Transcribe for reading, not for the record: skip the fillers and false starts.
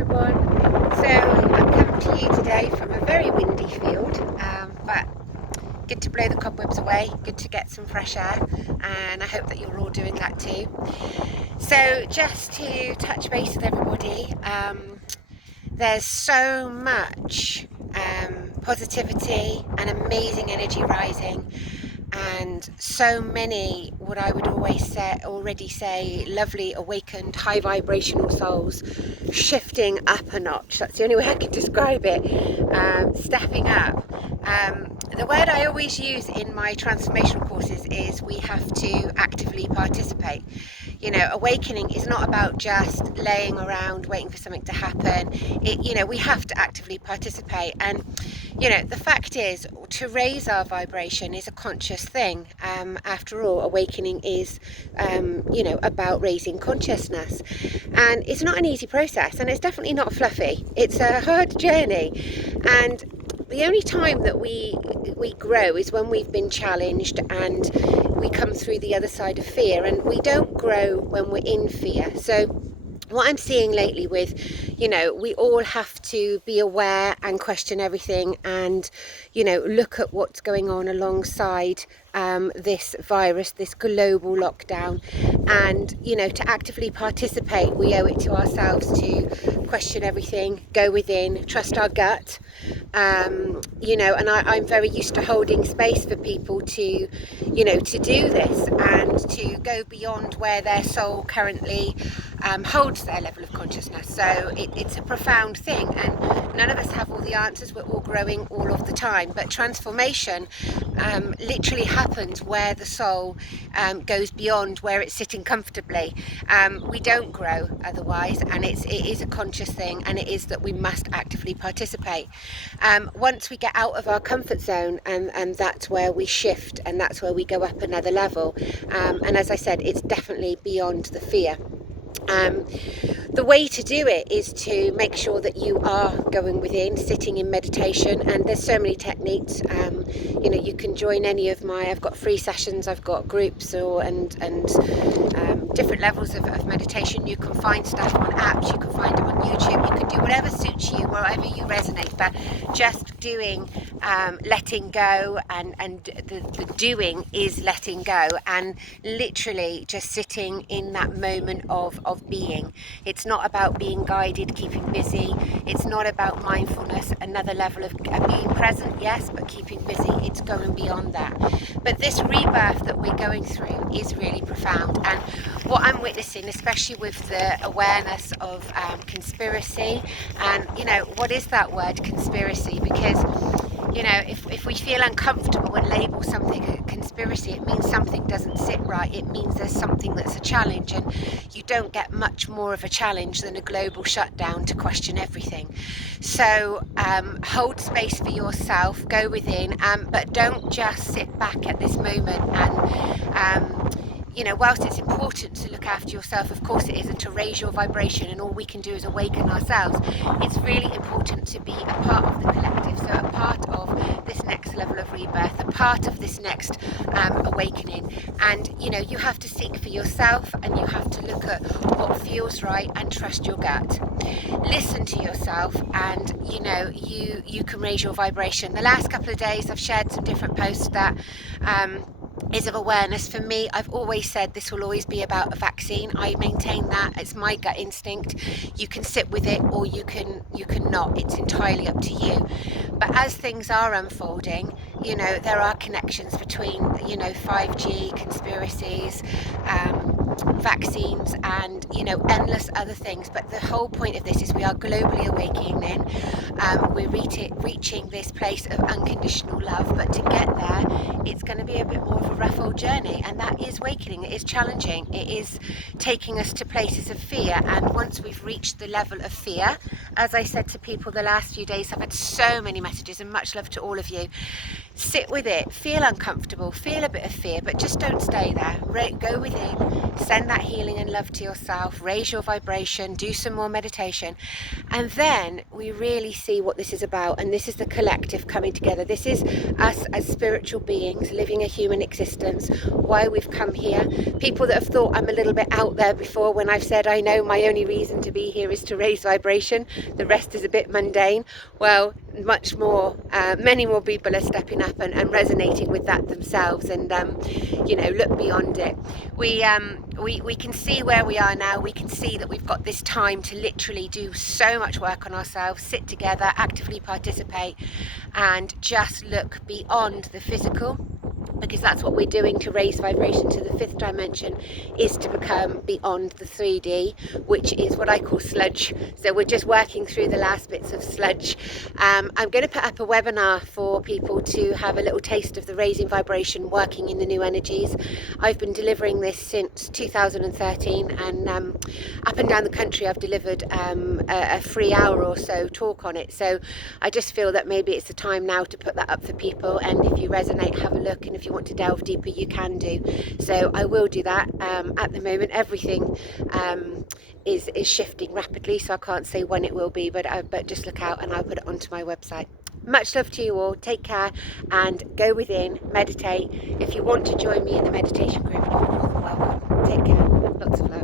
everyone. So I'm coming to you today from a very windy field, but good to blow the cobwebs away, good to get some fresh air, and I hope that you're all doing that too. So just to touch base with everybody, there's so much positivity and amazing energy rising, and so many, what I would already say, lovely awakened high vibrational souls shifting up a notch. That's the only way I could describe it. Stepping up. The word I always use in my transformational courses is we have to actively participate. You know, awakening is not about just laying around waiting for something to happen. We have to actively participate. And the fact is, to raise our vibration is a conscious thing. After all, awakening is, about raising consciousness. And it's not an easy process, and it's definitely not fluffy. It's a hard journey. And the only time that we grow is when we've been challenged and we come through the other side of fear, and we don't grow when we're in fear. So what I'm seeing lately with, we all have to be aware and question everything and, look at what's going on alongside this virus, this global lockdown. And, to actively participate, we owe it to ourselves to question everything, go within, trust our gut. And I'm very used to holding space for people to, to do this and to go beyond where their soul currently holds their level of consciousness. So it's a profound thing, and none of us have all the answers. We're all growing all of the time, but transformation literally happens where the soul goes beyond where it's sitting comfortably. We don't grow otherwise, and it is a conscious thing, and it is that we must actively participate. Once we get out of our comfort zone, and that's where we shift, and that's where we go up another level. And as I said, it's definitely beyond the fear. The way to do it is to make sure that you are going within, sitting in meditation, and there's so many techniques. You can join any of I've got free sessions, I've got groups and different levels of meditation. You can find stuff on apps, you can find it on YouTube, you can do whatever suits you, wherever you resonate, but just doing, letting go, and the doing is letting go, and literally just sitting in that moment of being. It's not about being guided, keeping busy. It's not about mindfulness, another level of being present, yes, but keeping busy. It's going beyond that. But this rebirth that we're going through is really profound. And what I'm witnessing, especially with the awareness of conspiracy, and, what is that word, conspiracy? Because, if we feel uncomfortable and label something a conspiracy, it means something doesn't sit right. It means there's something that's a challenge, and you don't get much more of a challenge than a global shutdown to question everything. So hold space for yourself, go within, but don't just sit back at this moment and whilst it's important to look after yourself, of course it is, and to raise your vibration, and all we can do is awaken ourselves, it's really important to be a part of the collective, so a part of this next level of rebirth, a part of this next awakening. And you have to seek for yourself, and you have to look at what feels right and trust your gut. Listen to yourself, and you can raise your vibration. The last couple of days I've shared some different posts that is of awareness. For me, I've always said this will always be about a vaccine. I maintain that. It's my gut instinct. You can sit with it, or you can not. It's entirely up to you. But as things are unfolding, there are connections between 5G, conspiracies, vaccines, and endless other things. But the whole point of this is we are globally awakening. We're reaching this place of unconditional love, but to get there, it's going to be a bit more of a rough old journey, and that is awakening. It is challenging. It is taking us to places of fear, and once we've reached the level of fear, as I said to people the last few days, I've had so many messages, and much love to all of you. sit with it, feel uncomfortable, feel a bit of fear, but just don't stay there. Go within, send that healing and love to yourself, raise your vibration, do some more meditation, and then we really see what this is about. And this is the collective coming together. This is us as spiritual beings living a human existence, why we've come here. People that have thought I'm a little bit out there before, when I've said I know my only reason to be here is to raise vibration, the rest is a bit mundane. Well, much more, many more people are stepping up and resonating with that themselves, and look beyond it. We can see where we are now. We can see that we've got this time to literally do so much work on ourselves, sit together, actively participate, and just look beyond the physical, because that's what we're doing to raise vibration to the fifth dimension, is to become beyond the 3D, which is what I call sludge. So we're just working through the last bits of sludge. I'm going to put up a webinar for people to have a little taste of the raising vibration, working in the new energies. I've been delivering this since 2013, and up and down the country I've delivered a free hour or so talk on it. So I just feel that maybe it's the time now to put that up for people, and if you resonate, have a look, and if you want to delve deeper, you can do. So I will do that. At the moment, everything is shifting rapidly, so I can't say when it will be, but just look out and I'll put it onto my website. Much love to you all. Take care and go within, meditate. If you want to join me in the meditation group, you're more than welcome. Take care. Lots of love.